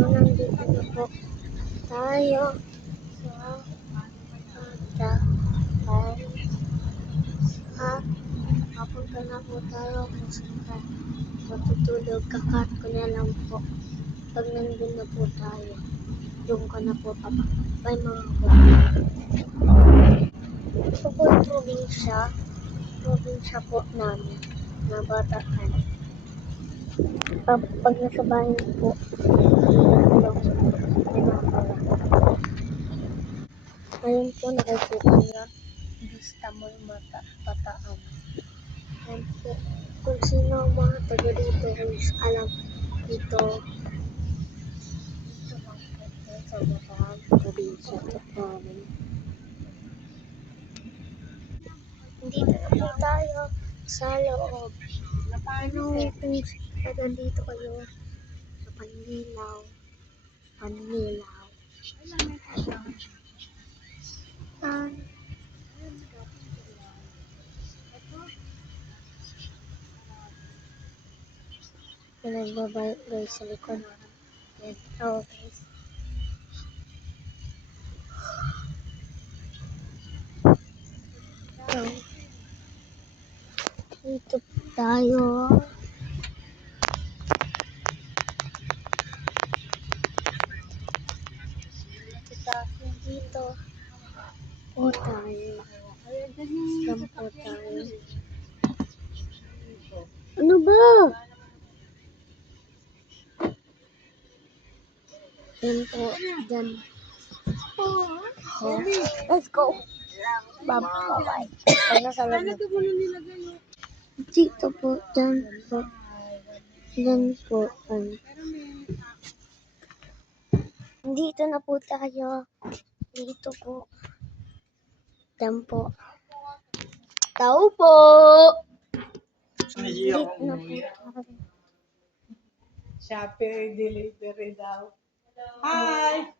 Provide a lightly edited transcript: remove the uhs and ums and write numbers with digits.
So, nandito na po tayo sa pagkain. At papunta na po tayo kung saan tayo matutulog. Kakat ko na lang po. Pag nandun na po tayo, doon ko na po may mga vlog. Ito po yung probinsya po namin na Bataan. Pag nasa bahay po, ayun po, nakikita niya Vista Mall Bataan. Ayun po, kung sino ang mga taga dito, alam dito lang po sa Bataan, probinsya po namin. Dito na po tayo sa loob. Ano kung taga dito kayo sa Panlilaw. Nagbabay guys sa likod. Oh guys. So, dito tayo. Dito po tayo. Saan po tayo? Ano ba? Yan po. Dyan. Oh, let's go. Bye-bye. Pag nasa loob na. Dito po. Dyan po. Dyan po. Dito na po tayo. Dito po. Dyan po. Tao po. Dito na po tayo. Shopee delivery daw. Hi!